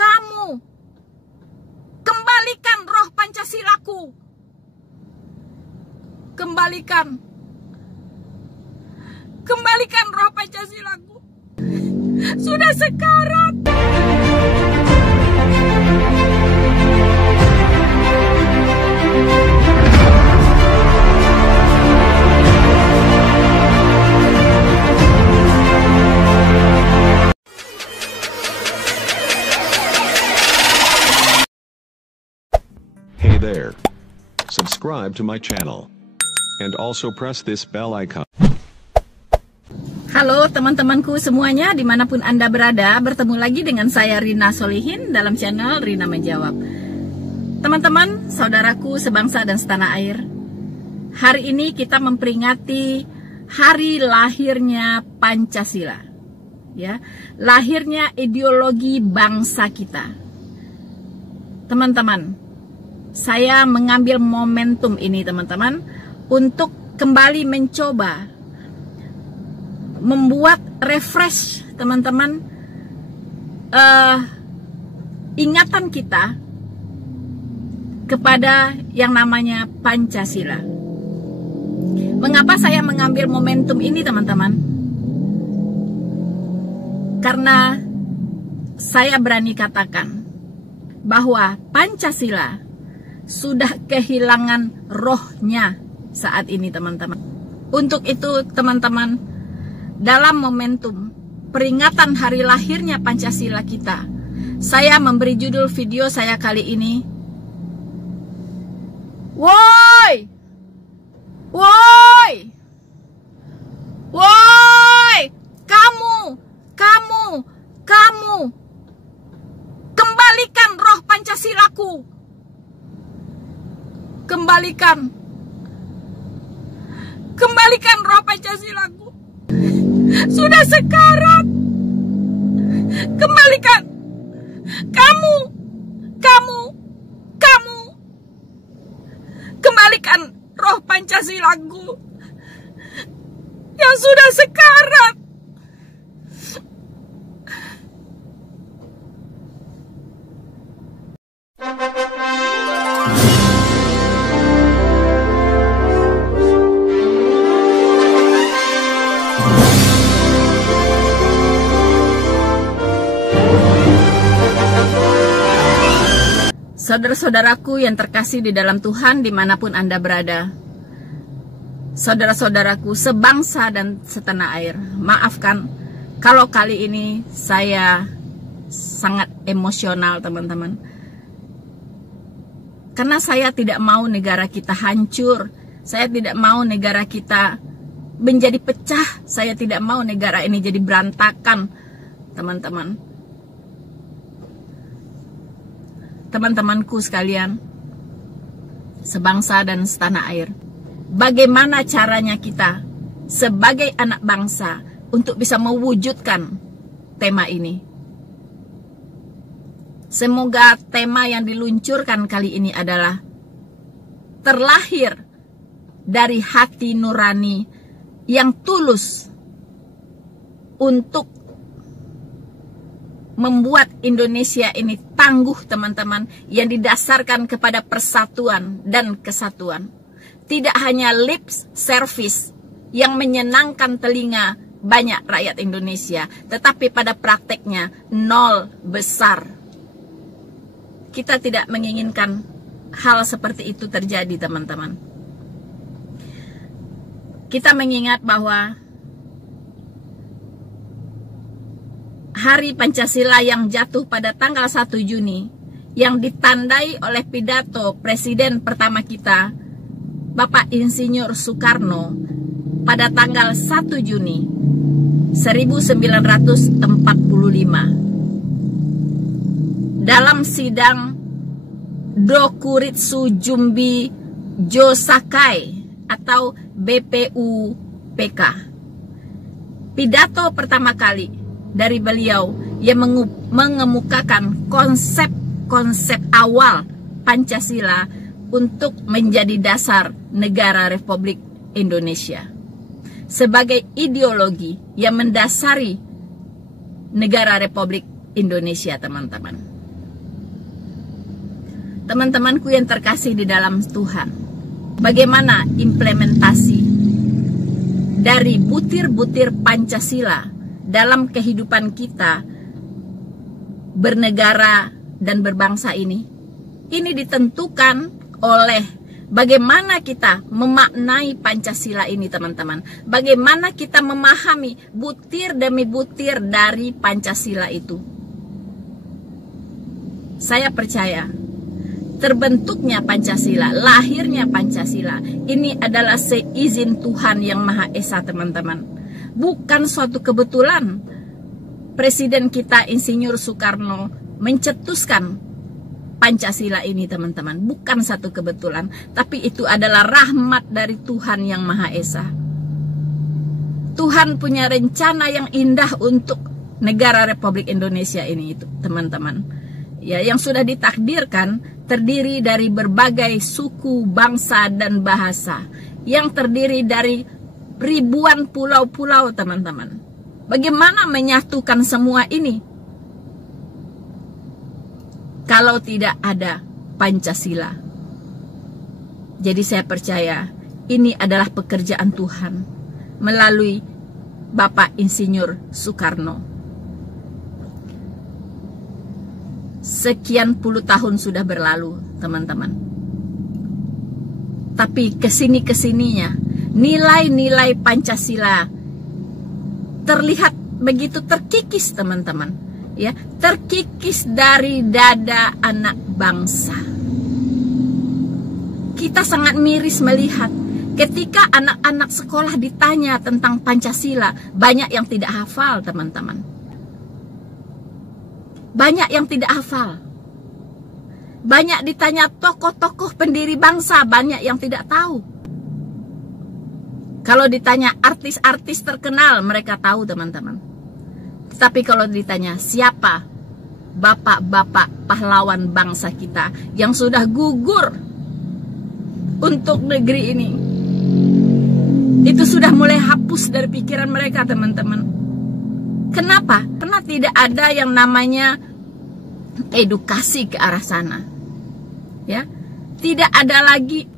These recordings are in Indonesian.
kamu kembalikan roh Pancasilaku. Kembalikan roh Pancasilaku. Sudah sekarat. Hey there. Subscribe to my channel. And also press this bell icon. Halo teman-temanku semuanya, dimanapun Anda berada, bertemu lagi dengan saya Rina Solihin dalam channel Rina Menjawab. Teman-teman, saudaraku sebangsa dan setanah air, hari ini kita memperingati hari lahirnya Pancasila, ya, lahirnya ideologi bangsa kita. Teman-teman, saya mengambil momentum ini teman-teman untuk kembali mencoba membuat refresh teman-teman ingatan kita kepada yang namanya Pancasila. Mengapa saya mengambil momentum ini teman-teman? Karena saya berani katakan bahwa Pancasila sudah kehilangan rohnya saat ini teman-teman. Untuk itu teman-teman, dalam momentum peringatan hari lahirnya Pancasila kita, saya memberi judul video saya kali ini, Woi! Woi! Woi! Kamu! Kembalikan roh Pancasilaku. Kembalikan roh Pancasilaku. Sudah sekarat. Kembalikan. Kamu. Kembalikan roh Pancasilaku yang sudah sekarat. Saudara-saudaraku yang terkasih di dalam Tuhan dimanapun Anda berada, saudara-saudaraku sebangsa dan setanah air, maafkan kalau kali ini saya sangat emosional teman-teman, karena saya tidak mau negara kita hancur, saya tidak mau negara kita menjadi pecah, saya tidak mau negara ini jadi berantakan teman-teman. Teman-temanku sekalian, sebangsa dan setanah air, bagaimana caranya kita sebagai anak bangsa untuk bisa mewujudkan tema ini? Semoga tema yang diluncurkan kali ini adalah terlahir dari hati nurani yang tulus untuk membuat Indonesia ini tangguh teman-teman, yang didasarkan kepada persatuan dan kesatuan. Tidak hanya lip service yang menyenangkan telinga banyak rakyat Indonesia, tetapi pada prakteknya nol besar. Kita tidak menginginkan hal seperti itu terjadi teman-teman. Kita mengingat bahwa Hari Pancasila yang jatuh pada tanggal 1 Juni yang ditandai oleh pidato Presiden pertama kita, Bapak Insinyur Soekarno, pada tanggal 1 Juni 1945 dalam sidang Dokuritsu Jumbi Josakai atau BPUPK. Pidato pertama kali dari beliau yang mengemukakan konsep awal Pancasila untuk menjadi dasar negara Republik Indonesia sebagai ideologi yang mendasari negara Republik Indonesia, teman-teman. Teman-temanku yang terkasih di dalam Tuhan, bagaimana implementasi dari butir-butir Pancasila dalam kehidupan kita bernegara dan berbangsa ini? Ini ditentukan oleh bagaimana kita memaknai Pancasila ini, teman-teman. Bagaimana kita memahami butir demi butir dari Pancasila itu. Saya percaya terbentuknya Pancasila, lahirnya Pancasila, ini adalah seizin Tuhan yang Maha Esa, teman-teman. Bukan suatu kebetulan Presiden kita Insinyur Soekarno mencetuskan Pancasila ini, teman-teman. Bukan satu kebetulan, tapi itu adalah rahmat dari Tuhan yang Maha Esa. Tuhan punya rencana yang indah untuk negara Republik Indonesia ini, itu, teman-teman. Ya, yang sudah ditakdirkan terdiri dari berbagai suku, bangsa, dan bahasa. Yang terdiri dari ribuan pulau-pulau, teman-teman. Bagaimana menyatukan semua ini kalau tidak ada Pancasila? Jadi saya percaya ini adalah pekerjaan Tuhan melalui Bapak Insinyur Soekarno. Sekian puluh tahun sudah berlalu, teman-teman. Tapi kesini-kesininya nilai-nilai Pancasila terlihat begitu terkikis, teman-teman. Ya, terkikis dari dada anak bangsa. Kita sangat miris melihat ketika anak-anak sekolah ditanya tentang Pancasila, banyak yang tidak hafal, teman-teman. Banyak yang tidak hafal. Banyak ditanya tokoh-tokoh pendiri bangsa, banyak yang tidak tahu. Kalau ditanya artis-artis terkenal, mereka tahu, teman-teman. Tapi kalau ditanya siapa bapak-bapak pahlawan bangsa kita yang sudah gugur untuk negeri ini, itu sudah mulai hapus dari pikiran mereka, teman-teman. Kenapa? Karena tidak ada yang namanya edukasi ke arah sana. Ya, tidak ada lagi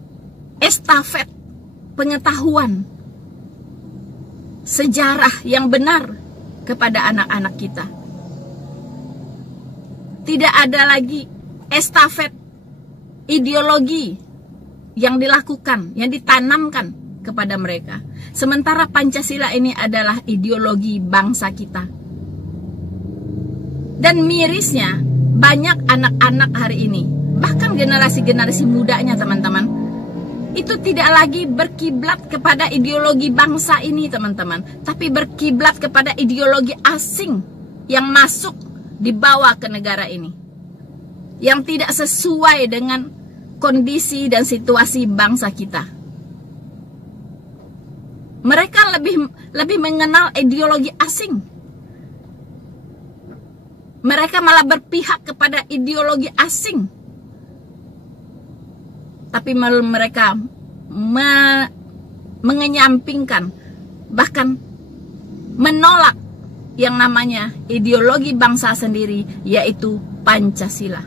estafet pengetahuan sejarah yang benar kepada anak-anak kita. Tidak ada lagi estafet ideologi yang dilakukan, yang ditanamkan kepada mereka. Sementara Pancasila ini adalah ideologi bangsa kita. Dan mirisnya, banyak anak-anak hari ini, bahkan generasi-generasi mudanya, teman-teman, itu tidak lagi berkiblat kepada ideologi bangsa ini, teman-teman, tapi berkiblat kepada ideologi asing yang masuk dibawa ke negara ini, yang tidak sesuai dengan kondisi dan situasi bangsa kita. Mereka lebih mengenal ideologi asing. Mereka malah berpihak kepada ideologi asing. Tapi mereka mengenyampingkan, bahkan menolak yang namanya ideologi bangsa sendiri, yaitu Pancasila.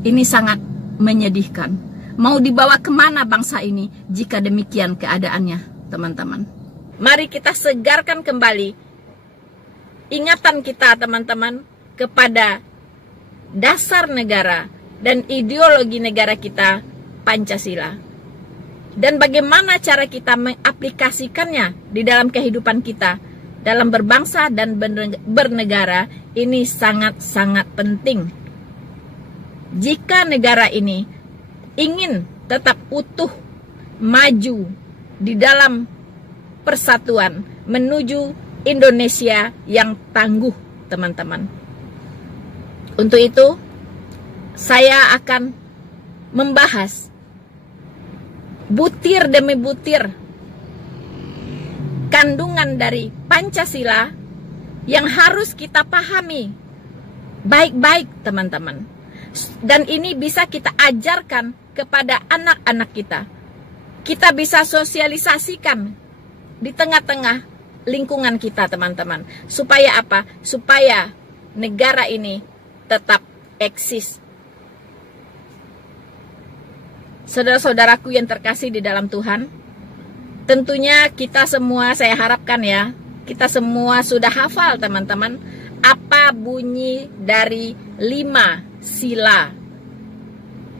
Ini sangat menyedihkan. Mau dibawa kemana bangsa ini jika demikian keadaannya, teman-teman? Mari kita segarkan kembali ingatan kita, teman-teman, kepada dasar negara dan ideologi negara kita, Pancasila. Dan bagaimana cara kita mengaplikasikannya di dalam kehidupan kita, dalam berbangsa dan bernegara, ini sangat-sangat penting. Jika negara ini ingin tetap utuh, maju di dalam persatuan menuju Indonesia yang tangguh, teman-teman. Untuk itu, saya akan membahas butir demi butir kandungan dari Pancasila yang harus kita pahami baik-baik, teman-teman. Dan ini bisa kita ajarkan kepada anak-anak kita. Kita bisa sosialisasikan di tengah-tengah lingkungan kita, teman-teman. Supaya apa? Supaya negara ini tetap eksis. Saudara-saudaraku yang terkasih di dalam Tuhan, tentunya kita semua, saya harapkan ya, kita semua sudah hafal teman-teman, apa bunyi dari 5 sila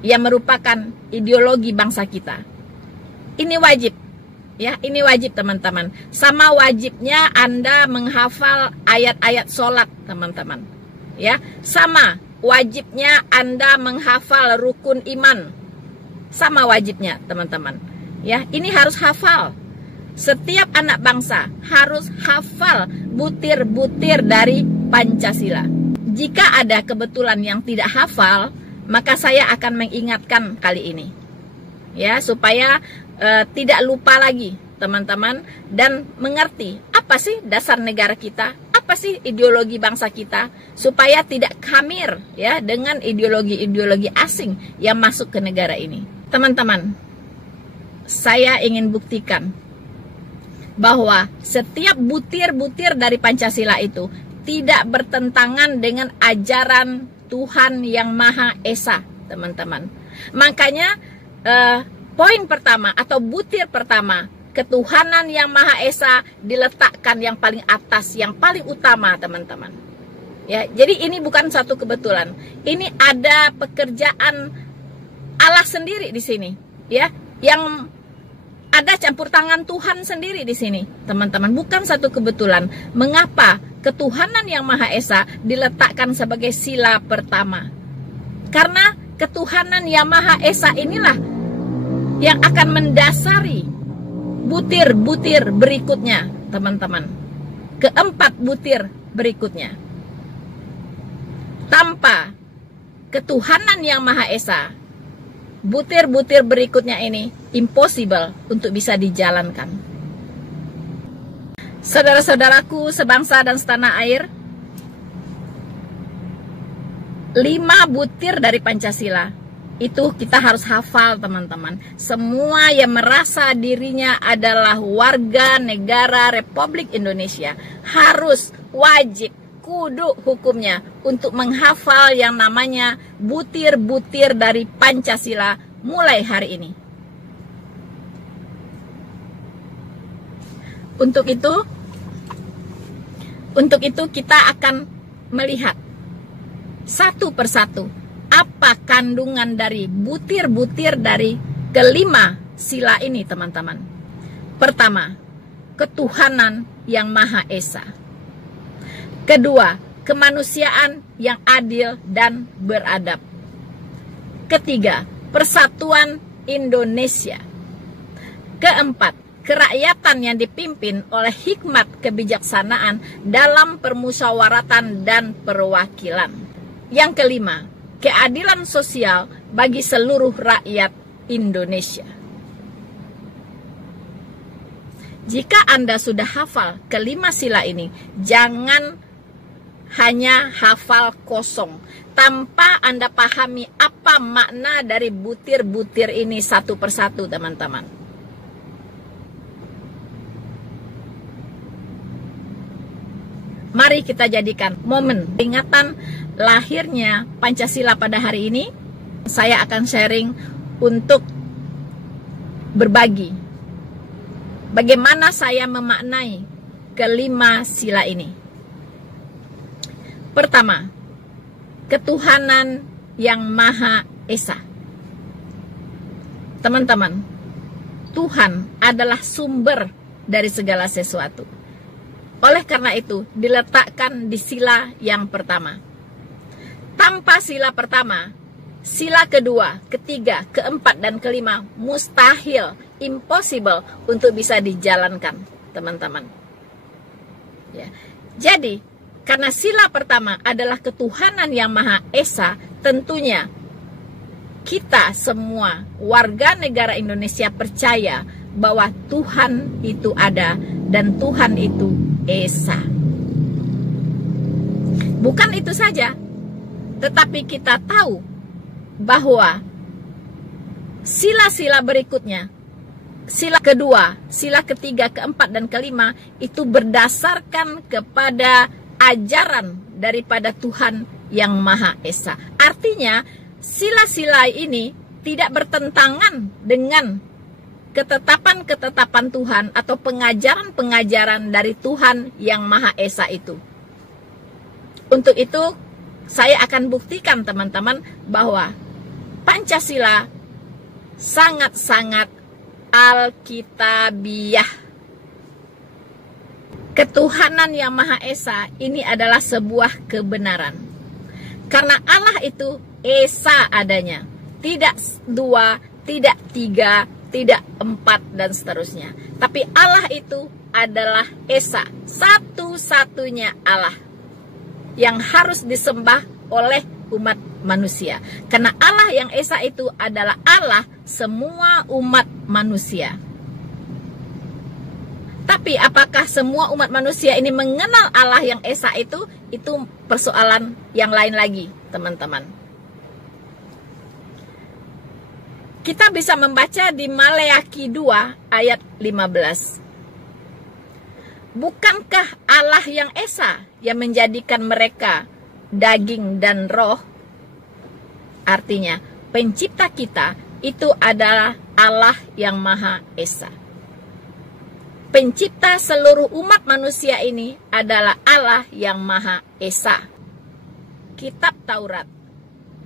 yang merupakan ideologi bangsa kita. Ini wajib, ya, ini wajib teman-teman. Sama wajibnya Anda menghafal ayat-ayat sholat teman-teman. Ya, sama wajibnya Anda menghafal rukun iman. Sama wajibnya teman-teman. Ya, ini harus hafal. Setiap anak bangsa harus hafal butir-butir dari Pancasila. Jika ada kebetulan yang tidak hafal, maka saya akan mengingatkan kali ini. Ya, supaya tidak lupa lagi teman-teman, dan mengerti apa sih dasar negara kita, apa sih ideologi bangsa kita, supaya tidak khamir ya dengan ideologi-ideologi asing yang masuk ke negara ini. Teman-teman, saya ingin buktikan bahwa setiap butir-butir dari Pancasila itu tidak bertentangan dengan ajaran Tuhan yang Maha Esa, teman-teman. Makanya poin pertama atau butir pertama, ketuhanan yang Maha Esa diletakkan yang paling atas, yang paling utama, teman-teman. Ya, jadi ini bukan satu kebetulan. Ini ada pekerjaan Allah sendiri di sini, ya, yang ada campur tangan Tuhan sendiri di sini, teman-teman. Bukan satu kebetulan. Mengapa ketuhanan yang Maha Esa diletakkan sebagai sila pertama? Karena ketuhanan yang Maha Esa inilah yang akan mendasari butir-butir berikutnya, teman-teman. Keempat butir berikutnya. Tanpa ketuhanan yang Maha Esa, butir-butir berikutnya ini impossible untuk bisa dijalankan. Saudara-saudaraku sebangsa dan setanah air, 5 butir dari Pancasila itu kita harus hafal, teman-teman. Semua yang merasa dirinya adalah warga negara Republik Indonesia harus, wajib, kudu hukumnya untuk menghafal yang namanya butir-butir dari Pancasila mulai hari ini. Untuk itu kita akan melihat satu persatu apa kandungan dari butir-butir dari kelima sila ini, teman-teman. Pertama, ketuhanan yang Maha Esa. Kedua, kemanusiaan yang adil dan beradab. Ketiga, persatuan Indonesia. Keempat, kerakyatan yang dipimpin oleh hikmat kebijaksanaan dalam permusyawaratan dan perwakilan. Yang kelima, keadilan sosial bagi seluruh rakyat Indonesia. Jika Anda sudah hafal kelima sila ini, jangan hanya hafal kosong tanpa Anda pahami apa makna dari butir-butir ini satu persatu, teman-teman. Mari kita jadikan momen peringatan lahirnya Pancasila pada hari ini. Saya akan sharing untuk berbagi bagaimana saya memaknai kelima sila ini. Pertama, ketuhanan yang Maha Esa. Teman-teman, Tuhan adalah sumber dari segala sesuatu. Oleh karena itu, diletakkan di sila yang pertama. Tanpa sila pertama, sila kedua, ketiga, keempat, dan kelima mustahil, impossible untuk bisa dijalankan, teman-teman. Ya. Jadi, karena sila pertama adalah ketuhanan yang Maha Esa, tentunya kita semua warga negara Indonesia percaya bahwa Tuhan itu ada dan Tuhan itu Esa. Bukan itu saja, tetapi kita tahu bahwa sila-sila berikutnya, sila kedua, sila ketiga, keempat, dan kelima itu berdasarkan kepada ajaran daripada Tuhan yang Maha Esa. Artinya sila-sila ini tidak bertentangan dengan ketetapan-ketetapan Tuhan atau pengajaran-pengajaran dari Tuhan yang Maha Esa itu. Untuk itu, saya akan buktikan teman-teman bahwa Pancasila sangat-sangat alkitabiah. Ketuhanan yang Maha Esa ini adalah sebuah kebenaran. Karena Allah itu Esa adanya. Tidak 2, tidak 3, tidak 4, dan seterusnya. Tapi Allah itu adalah Esa, satu-satunya Allah yang harus disembah oleh umat manusia. Karena Allah yang Esa itu adalah Allah semua umat manusia. Tapi apakah semua umat manusia ini mengenal Allah yang Esa itu persoalan yang lain lagi, teman-teman. Kita bisa membaca di Maleakhi 2 ayat 15. Bukankah Allah yang Esa yang menjadikan mereka daging dan roh? Artinya, pencipta kita itu adalah Allah yang Maha Esa. Pencipta seluruh umat manusia ini adalah Allah yang Maha Esa. Kitab Taurat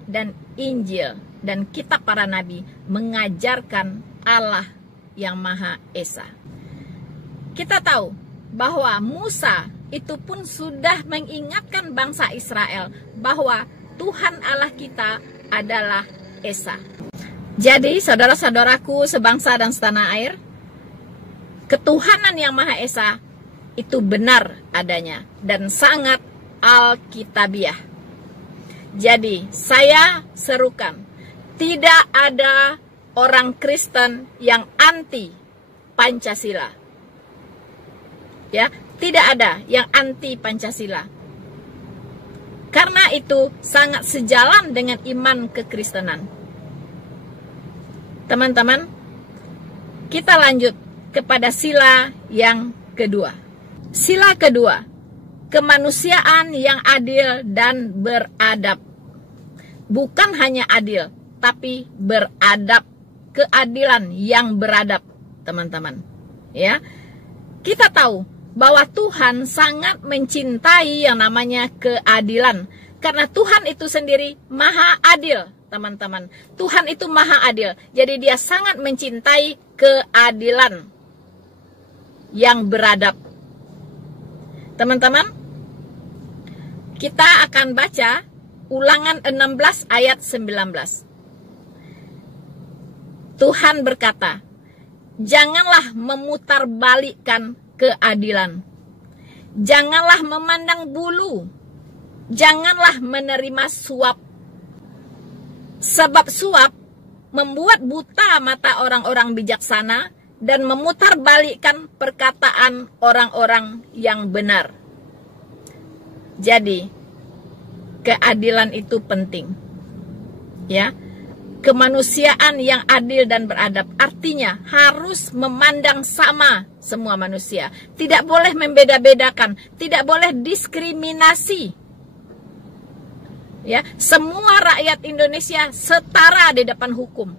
dan Injil dan kitab para nabi mengajarkan Allah yang Maha Esa. Kita tahu bahwa Musa itu pun sudah mengingatkan bangsa Israel bahwa Tuhan Allah kita adalah Esa. Jadi saudara-saudaraku sebangsa dan setanah air, ketuhanan yang Maha Esa itu benar adanya dan sangat alkitabiah. Jadi saya serukan, tidak ada orang Kristen yang anti Pancasila. Ya, tidak ada yang anti Pancasila. Karena itu sangat sejalan dengan iman kekristenan. Teman-teman, kita lanjut kepada sila yang kedua. Sila kedua, kemanusiaan yang adil dan beradab. Bukan hanya adil, tapi beradab. Keadilan yang beradab, teman-teman. Ya, kita tahu bahwa Tuhan sangat mencintai yang namanya keadilan. Karena Tuhan itu sendiri maha adil, teman-teman. Tuhan itu maha adil. Jadi dia sangat mencintai keadilan yang beradab. Teman-teman, kita akan baca Ulangan 16 ayat 19. Tuhan berkata, janganlah memutarbalikkan keadilan. Janganlah memandang bulu. Janganlah menerima suap. Sebab suap membuat buta mata orang-orang bijaksana dan memutarbalikkan perkataan orang-orang yang benar. Jadi, keadilan itu penting. Ya. Kemanusiaan yang adil dan beradab artinya harus memandang sama semua manusia. Tidak boleh membeda-bedakan, tidak boleh diskriminasi. Ya, semua rakyat Indonesia setara di depan hukum.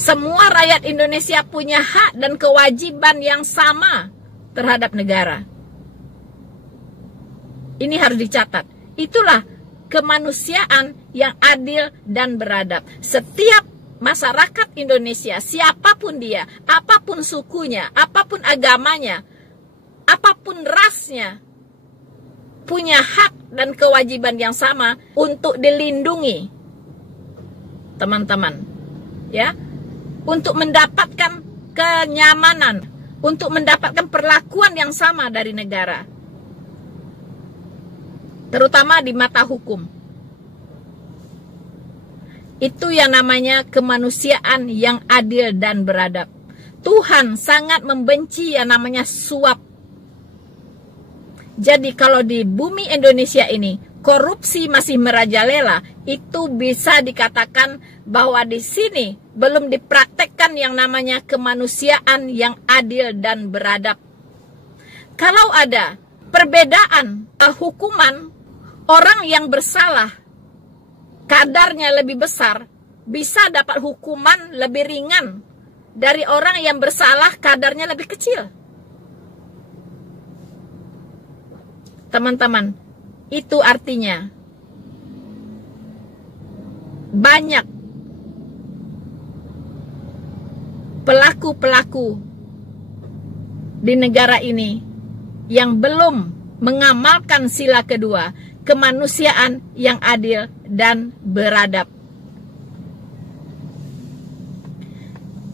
Semua rakyat Indonesia punya hak dan kewajiban yang sama terhadap negara. Ini harus dicatat. Itulah kemanusiaan yang adil dan beradab. Setiap masyarakat Indonesia, siapapun dia, apapun sukunya, apapun agamanya, apapun rasnya, punya hak dan kewajiban yang sama untuk dilindungi, teman-teman. Ya, untuk mendapatkan kenyamanan, untuk mendapatkan perlakuan yang sama dari negara. Terutama di mata hukum. Itu yang namanya kemanusiaan yang adil dan beradab. Tuhan sangat membenci yang namanya suap. Jadi kalau di bumi Indonesia ini korupsi masih merajalela, itu bisa dikatakan bahwa di sini belum dipraktekkan yang namanya kemanusiaan yang adil dan beradab. Kalau ada perbedaan hukuman, orang yang bersalah kadarnya lebih besar bisa dapat hukuman lebih ringan dari orang yang bersalah kadarnya lebih kecil. Teman-teman, itu artinya banyak pelaku-pelaku di negara ini yang belum mengamalkan sila kedua, kemanusiaan yang adil dan beradab.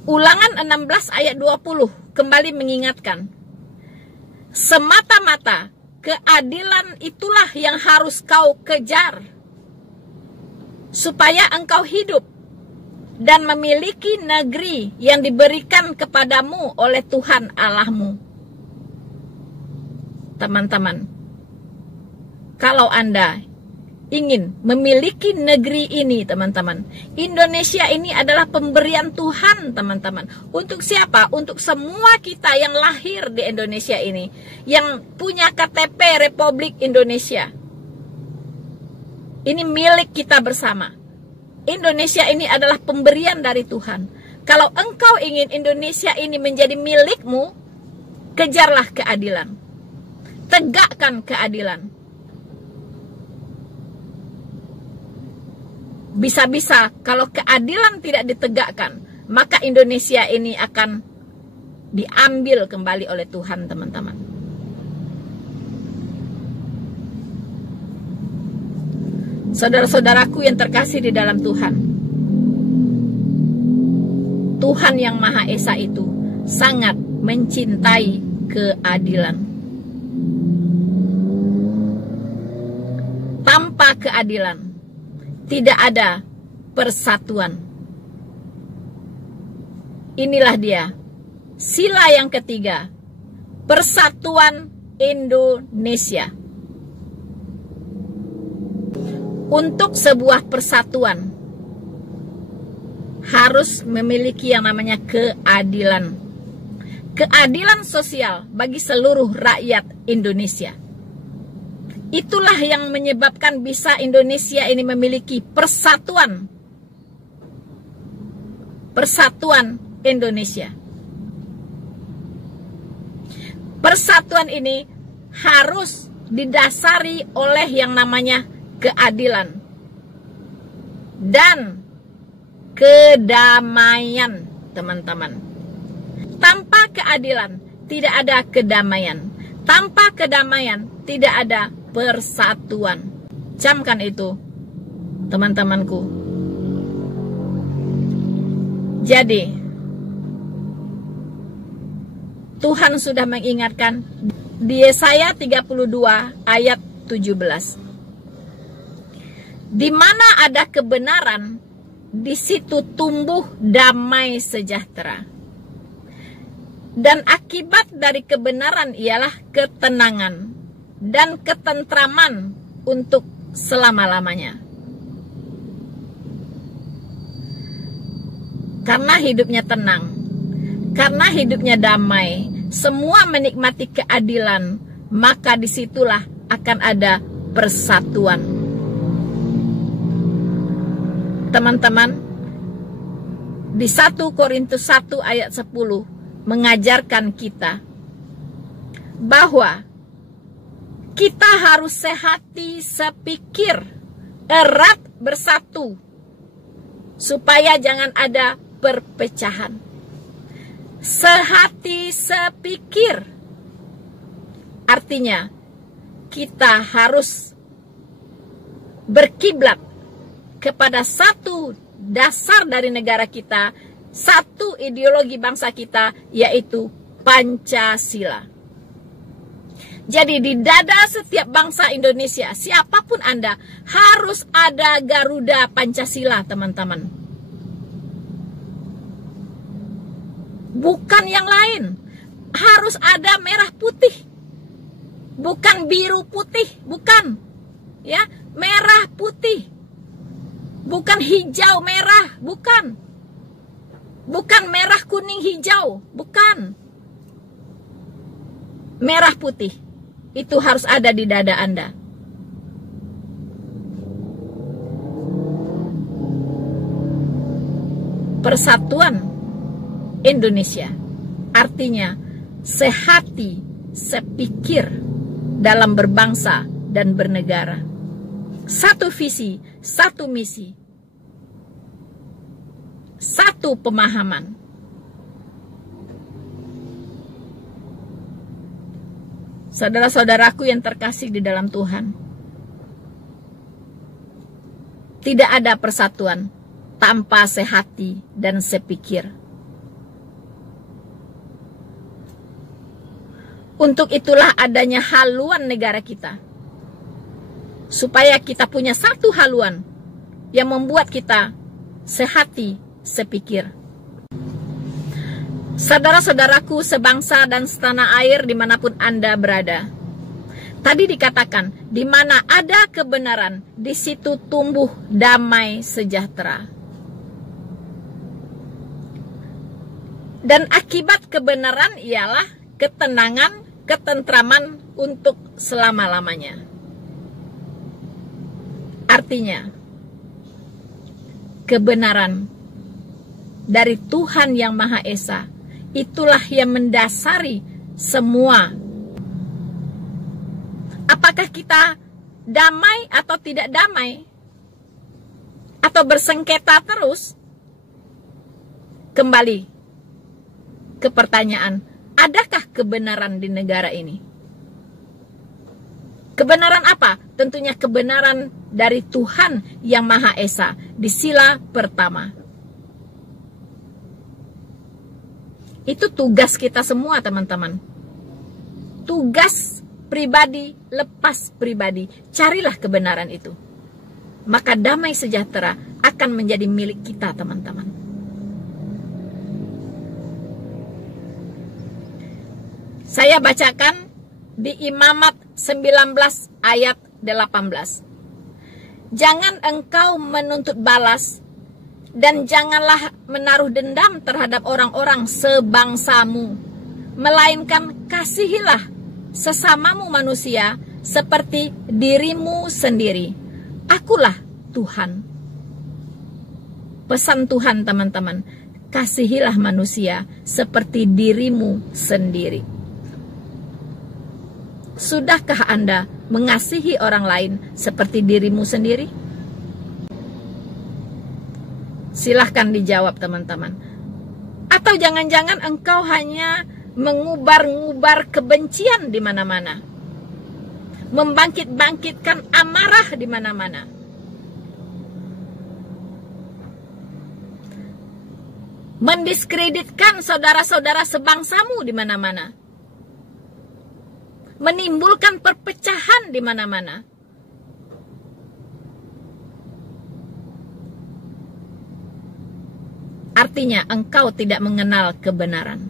Ulangan 16 ayat 20 kembali mengingatkan, semata-mata keadilan itulah yang harus kau kejar, supaya engkau hidup dan memiliki negeri yang diberikan kepadamu oleh Tuhan Allahmu. Teman-teman, kalau Anda ingin memiliki negeri ini, teman-teman, Indonesia ini adalah pemberian Tuhan, teman-teman. Untuk siapa? Untuk semua kita yang lahir di Indonesia ini, yang punya KTP Republik Indonesia. Ini milik kita bersama. Indonesia ini adalah pemberian dari Tuhan. Kalau engkau ingin Indonesia ini menjadi milikmu, kejarlah keadilan. Tegakkan keadilan. Bisa-bisa kalau keadilan tidak ditegakkan, maka Indonesia ini akan diambil kembali oleh Tuhan, teman-teman. Saudara-saudaraku yang terkasih di dalam Tuhan, Tuhan yang Maha Esa itu sangat mencintai keadilan. Tanpa keadilan tidak ada persatuan. Inilah dia, sila yang ketiga, persatuan Indonesia. Untuk sebuah persatuan harus memiliki yang namanya keadilan. Keadilan sosial bagi seluruh rakyat Indonesia. Itulah yang menyebabkan bisa Indonesia ini memiliki persatuan. Persatuan Indonesia. Persatuan ini harus didasari oleh yang namanya keadilan dan kedamaian, teman-teman. Tanpa keadilan tidak ada kedamaian. Tanpa kedamaian tidak ada persatuan. Camkan itu, teman-temanku. Jadi, Tuhan sudah mengingatkan di Yesaya 32 ayat 17. Di mana ada kebenaran, di situ tumbuh damai sejahtera. Dan akibat dari kebenaran ialah ketenangan dan ketentraman untuk selama-lamanya. Karena hidupnya tenang, karena hidupnya damai, semua menikmati keadilan, maka disitulah akan ada persatuan. Teman-teman, di 1 Korintus 1 ayat 10 mengajarkan kita bahwa kita harus sehati sepikir, erat bersatu, supaya jangan ada perpecahan. Sehati sepikir artinya kita harus berkiblat kepada satu dasar dari negara kita, satu ideologi bangsa kita, yaitu Pancasila. Jadi di dada setiap bangsa Indonesia, siapapun Anda, harus ada Garuda Pancasila, teman-teman. Bukan yang lain. Harus ada merah putih. Bukan biru putih, bukan. Ya, merah putih. Bukan hijau merah, bukan. Bukan merah kuning hijau, bukan. Merah putih. Itu harus ada di dada Anda. persatuan Indonesia. Artinya sehati, sepikir dalam berbangsa dan bernegara. Satu visi, satu misi, satu pemahaman. Saudara-saudaraku yang terkasih di dalam Tuhan, tidak ada persatuan tanpa sehati dan sepikir. Untuk itulah adanya haluan negara kita, supaya kita punya satu haluan yang membuat kita sehati, sepikir. Saudara-saudaraku sebangsa dan setanah air dimanapun Anda berada, tadi dikatakan, di mana ada kebenaran, di situ tumbuh damai sejahtera. Dan akibat kebenaran ialah ketenangan, ketentraman untuk selama-lamanya. Artinya, kebenaran dari Tuhan Yang Maha Esa, itulah yang mendasari semua. Apakah kita damai atau tidak damai? Atau bersengketa terus? Kembali ke pertanyaan, adakah kebenaran di negara ini? Kebenaran apa? Tentunya kebenaran dari Tuhan Yang Maha Esa di sila pertama. Itu tugas kita semua, teman-teman. Tugas pribadi lepas pribadi. Carilah kebenaran itu. Maka damai sejahtera akan menjadi milik kita, teman-teman. Saya bacakan di Imamat 19 ayat 18. Jangan engkau menuntut balas, dan janganlah menaruh dendam terhadap orang-orang sebangsamu, melainkan kasihilah sesamamu manusia seperti dirimu sendiri. Akulah Tuhan. Pesan Tuhan, teman-teman, kasihilah manusia seperti dirimu sendiri. Sudahkah Anda mengasihi orang lain seperti dirimu sendiri? Silahkan dijawab, teman-teman. Atau jangan-jangan engkau hanya mengubar-ngubar kebencian di mana-mana, membangkit-bangkitkan amarah di mana-mana. Mendiskreditkan saudara-saudara sebangsamu di mana-mana. Menimbulkan perpecahan di mana-mana. Artinya engkau tidak mengenal kebenaran.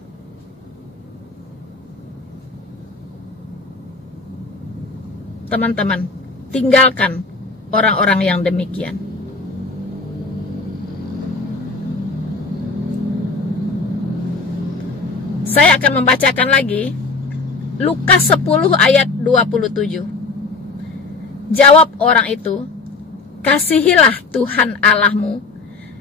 Teman-teman, tinggalkan orang-orang yang demikian. Saya akan membacakan lagi Lukas 10 ayat 27. Jawab orang itu, kasihilah Tuhan Allahmu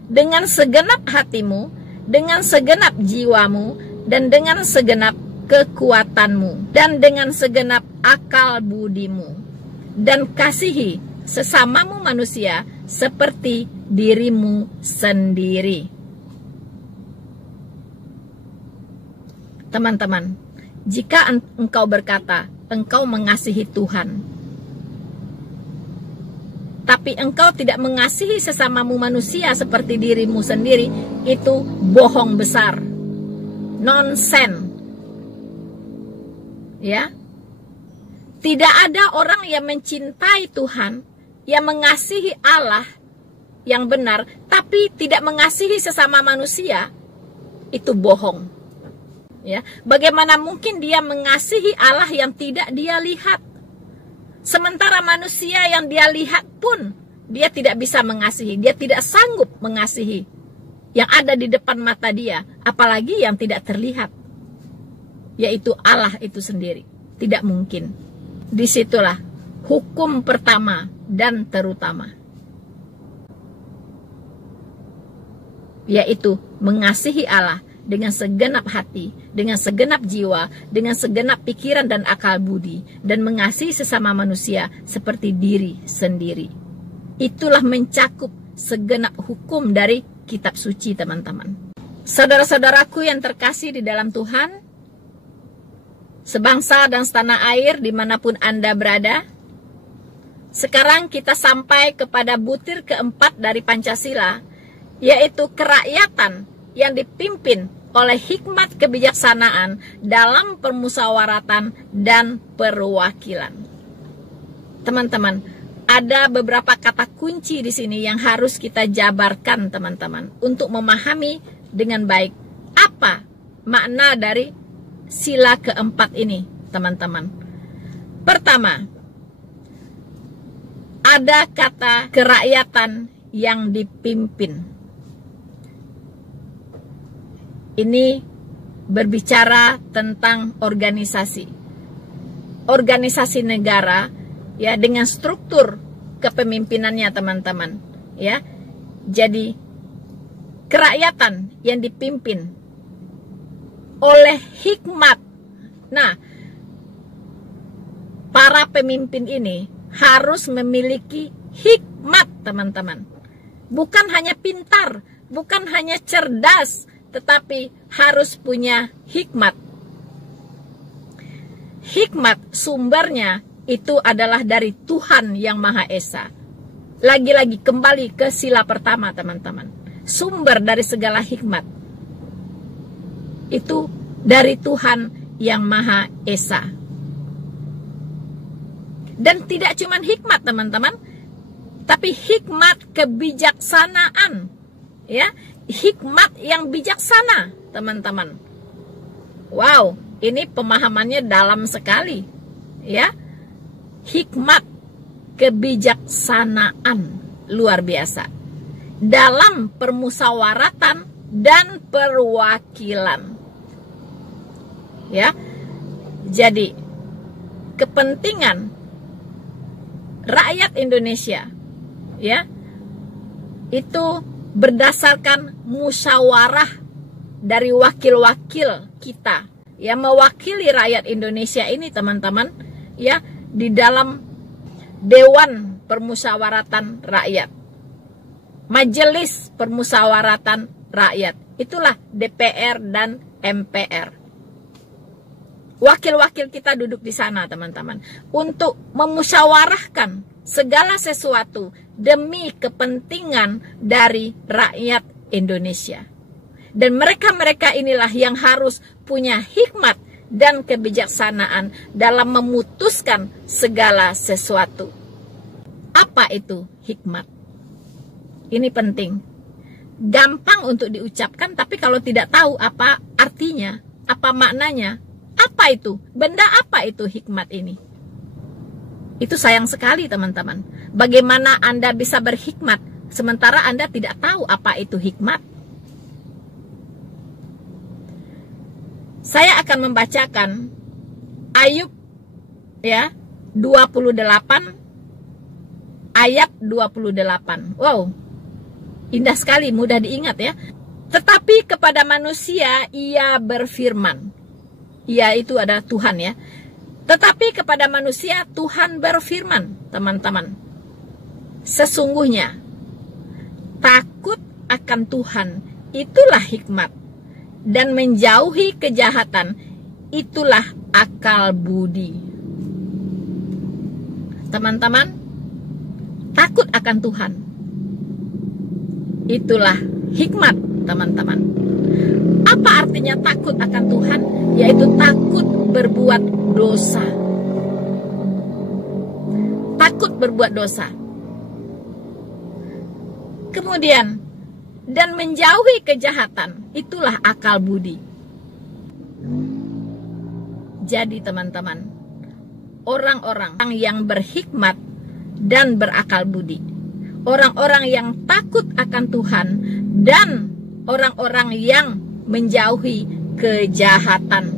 dengan segenap hatimu, dengan segenap jiwamu, dan dengan segenap kekuatanmu, dan dengan segenap akal budimu. Dan kasihi sesamamu manusia seperti dirimu sendiri. Teman-teman, jika engkau berkata engkau mengasihi Tuhan, tapi engkau tidak mengasihi sesamamu manusia seperti dirimu sendiri, itu bohong besar, nonsen. Ya, tidak ada orang yang mencintai Tuhan, yang mengasihi Allah yang benar, tapi tidak mengasihi sesama manusia, itu bohong. Ya, bagaimana mungkin dia mengasihi Allah yang tidak dia lihat? Sementara manusia yang dia lihat pun dia tidak bisa mengasihi, dia tidak sanggup mengasihi yang ada di depan mata dia, apalagi yang tidak terlihat, yaitu Allah itu sendiri. Tidak mungkin. Disitulah hukum pertama dan terutama. yaitu mengasihi Allah dengan segenap hati, dengan segenap jiwa, dengan segenap pikiran dan akal budi, dan mengasihi sesama manusia seperti diri sendiri. Itulah mencakup segenap hukum dari kitab suci, teman-teman. Saudara-saudaraku yang terkasih di dalam Tuhan, sebangsa dan setanah air dimanapun Anda berada, sekarang kita sampai kepada butir keempat dari Pancasila, yaitu kerakyatan yang dipimpin oleh hikmat kebijaksanaan dalam permusyawaratan dan perwakilan. Teman-teman, ada beberapa kata kunci di sini yang harus kita jabarkan, teman-teman, untuk memahami dengan baik apa makna dari sila keempat ini, teman-teman. Pertama, ada kata kerakyatan yang dipimpin. Ini berbicara tentang organisasi. Organisasi negara, ya, dengan struktur kepemimpinannya, teman-teman, ya. Jadi kerakyatan yang dipimpin oleh hikmat. Nah, para pemimpin ini harus memiliki hikmat, teman-teman. Bukan hanya pintar, bukan hanya cerdas, tetapi harus punya hikmat. Hikmat sumbernya itu adalah dari Tuhan yang Maha Esa. Lagi-lagi kembali ke sila pertama, teman-teman. Sumber dari segala hikmat itu dari Tuhan yang Maha Esa. Dan tidak cuma hikmat, teman-teman, tapi hikmat kebijaksanaan, ya, hikmat yang bijaksana, teman-teman. Wow, ini pemahamannya dalam sekali, ya. Hikmat kebijaksanaan luar biasa dalam permusyawaratan dan perwakilan, ya. Jadi kepentingan rakyat Indonesia, ya, itu berdasarkan musyawarah dari wakil-wakil kita, ya, mewakili rakyat Indonesia ini, teman-teman, ya, di dalam Dewan Permusyawaratan Rakyat, Majelis Permusyawaratan Rakyat, itulah DPR dan MPR. Wakil-wakil kita duduk di sana, teman-teman, untuk memusyawarahkan segala sesuatu demi kepentingan dari rakyat Indonesia. Dan mereka-mereka inilah yang harus punya hikmat dan kebijaksanaan dalam memutuskan segala sesuatu. Apa itu hikmat? Ini penting. Gampang untuk diucapkan, tapi kalau tidak tahu apa artinya, apa maknanya, apa itu? Benda apa itu hikmat ini? Itu sayang sekali, teman-teman. Bagaimana Anda bisa berhikmat sementara Anda tidak tahu apa itu hikmat? Saya akan membacakan Ayub, ya, 28 ayat 28. Wow, indah sekali, mudah diingat, ya. Tetapi kepada manusia ia berfirman. Ia itu adalah Tuhan, ya. Tetapi kepada manusia Tuhan berfirman, teman-teman. Sesungguhnya takut akan Tuhan itulah hikmat, dan menjauhi kejahatan itulah akal budi. Teman-teman, takut akan Tuhan itulah hikmat, teman-teman. Apa artinya takut akan Tuhan? Yaitu takut berbuat dosa. Takut berbuat dosa. Kemudian, dan menjauhi kejahatan, itulah akal budi. Jadi, teman-teman, orang-orang yang berhikmat dan berakal budi, orang-orang yang takut akan Tuhan, dan orang-orang yang menjauhi kejahatan.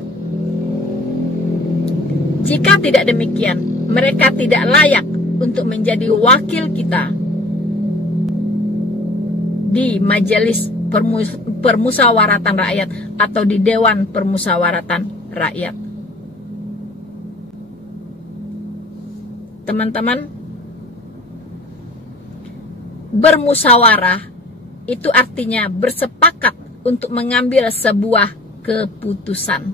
Jika tidak demikian, mereka tidak layak untuk menjadi wakil kita di Majelis permusyawaratan rakyat atau di Dewan Permusyawaratan Rakyat. Teman-teman, bermusyawarah itu artinya bersepakat untuk mengambil sebuah keputusan.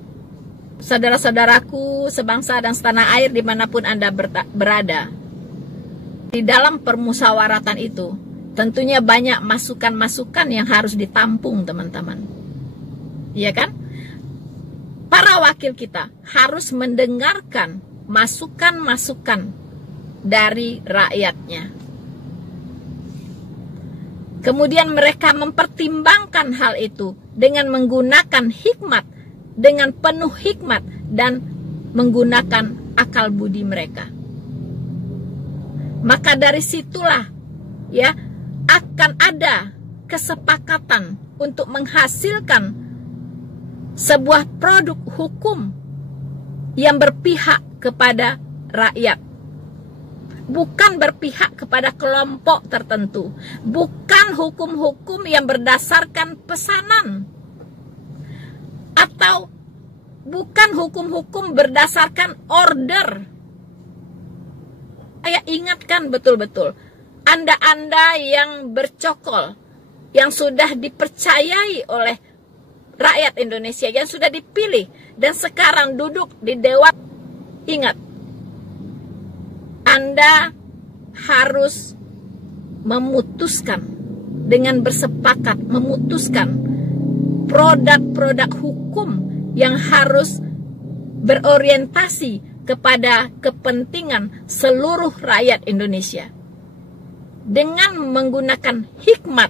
Saudara-saudaraku sebangsa dan setanah air dimanapun Anda berada, di dalam permusyawaratan itu tentunya banyak masukan-masukan yang harus ditampung, teman-teman. Iya kan? Para wakil kita harus mendengarkan masukan-masukan dari rakyatnya. Kemudian mereka mempertimbangkan hal itu dengan menggunakan hikmat, dengan penuh hikmat dan menggunakan akal budi mereka. Maka dari situlah ya akan ada kesepakatan untuk menghasilkan sebuah produk hukum yang berpihak kepada rakyat. Bukan berpihak kepada kelompok tertentu. Bukan hukum-hukum yang berdasarkan pesanan. Atau bukan hukum-hukum berdasarkan order. Saya ingatkan betul-betul. Anda-anda yang bercokol, yang sudah dipercayai oleh rakyat Indonesia, yang sudah dipilih, dan sekarang duduk di Dewan. Ingat, Anda harus memutuskan dengan bersepakat, memutuskan produk-produk hukum yang harus berorientasi kepada kepentingan seluruh rakyat Indonesia. Dengan menggunakan hikmat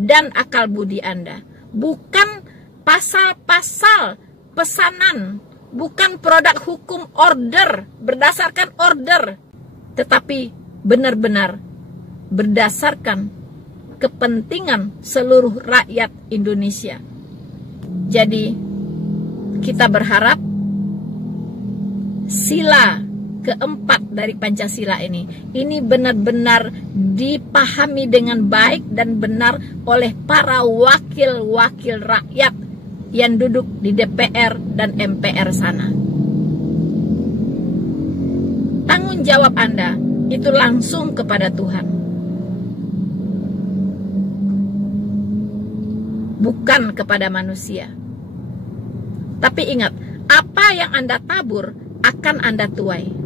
dan akal budi Anda. Bukan pasal-pasal pesanan, bukan produk hukum order, berdasarkan order, tetapi benar-benar berdasarkan kepentingan seluruh rakyat Indonesia. Jadi kita berharap sila keempat dari Pancasila ini benar-benar dipahami dengan baik dan benar oleh para wakil-wakil rakyat yang duduk di DPR dan MPR sana. Tanggung jawab Anda itu langsung kepada Tuhan, bukan kepada manusia. Tapi ingat, apa yang Anda tabur akan Anda tuai.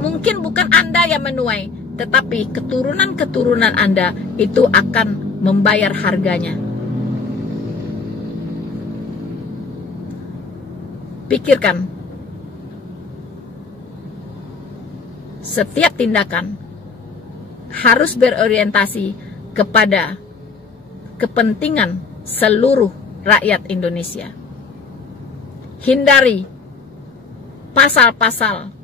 Mungkin bukan Anda yang menuai, tetapi keturunan-keturunan Anda itu akan membayar harganya. Pikirkan, setiap tindakan harus berorientasi kepada kepentingan seluruh rakyat Indonesia. Hindari pasal-pasal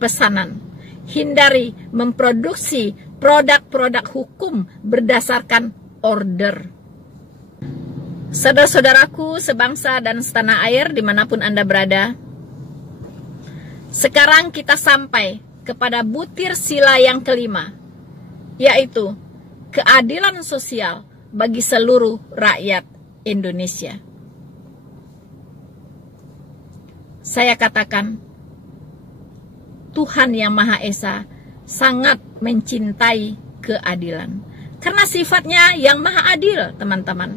pesanan. Hindari memproduksi produk-produk hukum berdasarkan order. Saudara-saudaraku sebangsa dan setanah air dimanapun Anda berada, sekarang kita sampai kepada butir sila yang kelima, yaitu keadilan sosial bagi seluruh rakyat Indonesia. Saya katakan, Tuhan Yang Maha Esa sangat mencintai keadilan. Karena sifatnya yang maha adil, teman-teman.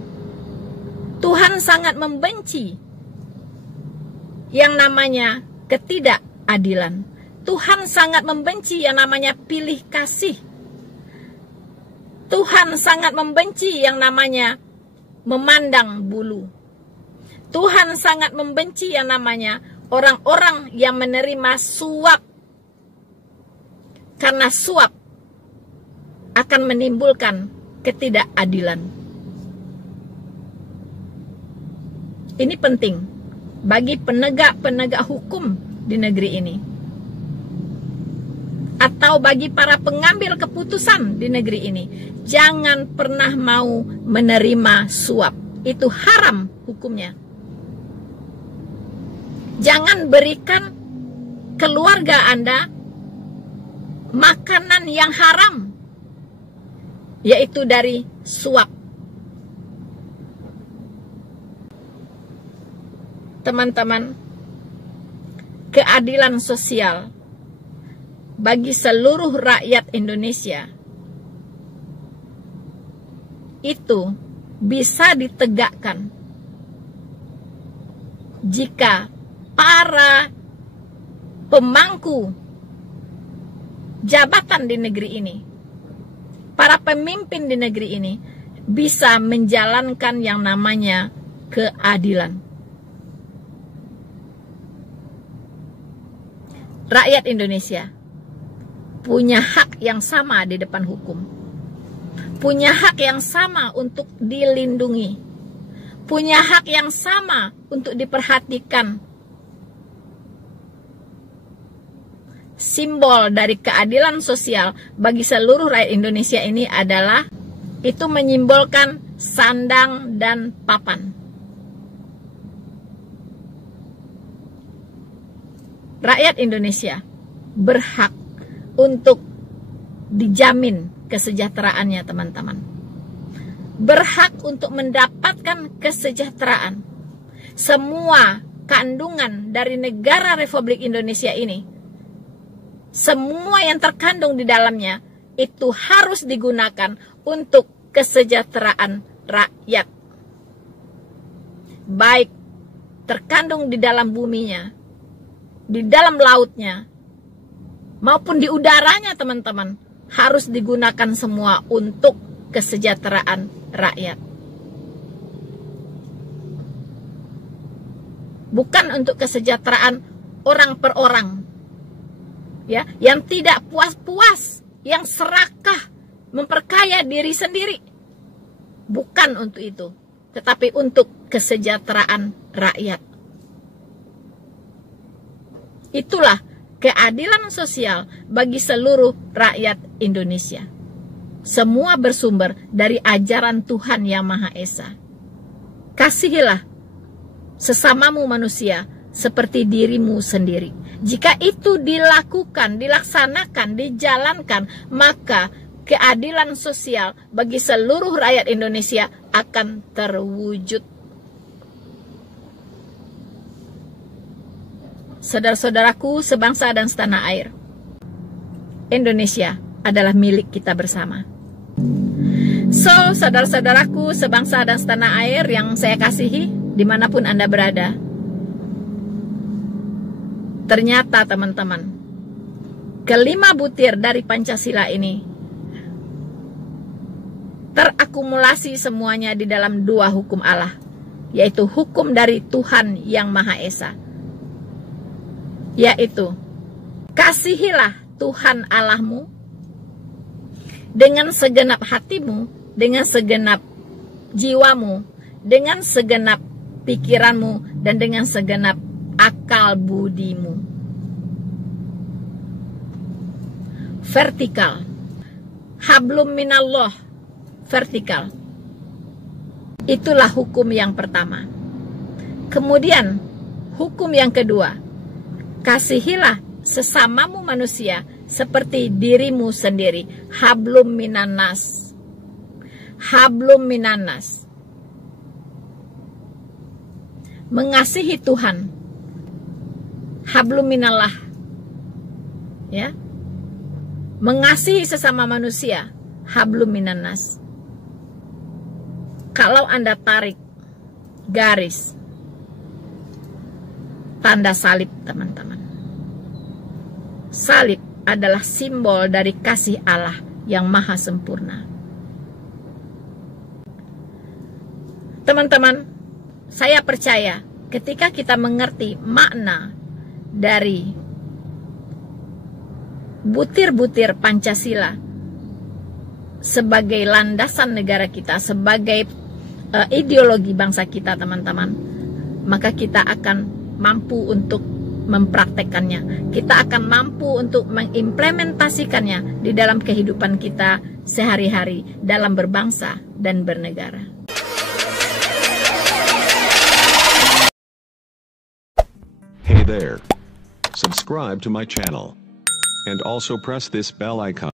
Tuhan sangat membenci yang namanya ketidakadilan. Tuhan sangat membenci yang namanya pilih kasih. Tuhan sangat membenci yang namanya memandang bulu. Tuhan sangat membenci yang namanya orang-orang yang menerima suap. Karena suap akan menimbulkan ketidakadilan. Ini penting bagi penegak-penegak hukum di negeri ini. Atau bagi para pengambil keputusan di negeri ini. Jangan pernah mau menerima suap. Itu haram hukumnya. Jangan berikan keluarga Anda makanan yang haram. yaitu dari suap. Teman-teman, keadilan sosial bagi seluruh rakyat Indonesia itu bisa ditegakkan jika para pemangku jabatan di negeri ini, para pemimpin di negeri ini bisa menjalankan yang namanya keadilan. Rakyat Indonesia punya hak yang sama di depan hukum, punya hak yang sama untuk dilindungi, punya hak yang sama untuk diperhatikan. Simbol dari keadilan sosial bagi seluruh rakyat Indonesia ini adalah, itu menyimbolkan sandang dan papan. Rakyat Indonesia berhak untuk dijamin kesejahteraannya, teman-teman. Berhak untuk mendapatkan kesejahteraan. Semua kandungan dari negara Republik Indonesia ini, semua yang terkandung di dalamnya itu harus digunakan untuk kesejahteraan rakyat. Baik terkandung di dalam buminya, di dalam lautnya, maupun di udaranya, teman-teman, harus digunakan semua untuk kesejahteraan rakyat. Bukan untuk kesejahteraan orang per orang, ya, yang tidak puas-puas, yang serakah, memperkaya diri sendiri. Bukan untuk itu, tetapi untuk kesejahteraan rakyat. Itulah keadilan sosial bagi seluruh rakyat Indonesia. Semua bersumber dari ajaran Tuhan Yang Maha Esa. Kasihilah sesamamu manusia seperti dirimu sendiri. Jika itu dilakukan, dilaksanakan, dijalankan, maka keadilan sosial bagi seluruh rakyat Indonesia akan terwujud. Saudara-saudaraku sebangsa dan setanah air, Indonesia adalah milik kita bersama. So, saudara-saudaraku sebangsa dan setanah air yang saya kasihi, dimanapun Anda berada, ternyata teman-teman, kelima butir dari Pancasila ini terakumulasi semuanya di dalam dua hukum Allah, yaitu hukum dari Tuhan Yang Maha Esa, yaitu kasihilah Tuhan Allahmu dengan segenap hatimu, dengan segenap jiwamu, dengan segenap pikiranmu, dan dengan segenap akal budimu. Vertikal. Hablum minallah. Vertikal. Itulah hukum yang pertama. Kemudian hukum yang kedua, kasihilah sesamamu manusia seperti dirimu sendiri. Hablum minannas. Hablum minannas. Mengasihi Tuhan. Hablum minallah. Ya. Mengasihi sesama manusia. Hablum minannas. Kalau Anda tarik garis tanda salib, teman-teman. Salib adalah simbol dari kasih Allah yang maha sempurna. Teman-teman, saya percaya ketika kita mengerti makna dari butir-butir Pancasila sebagai landasan negara kita, sebagai ideologi bangsa kita, teman-teman, maka kita akan mampu untuk mempraktekannya. Kita akan mampu untuk mengimplementasikannya di dalam kehidupan kita sehari-hari dalam berbangsa dan bernegara. Hey there. Subscribe to my channel. And also press this bell icon.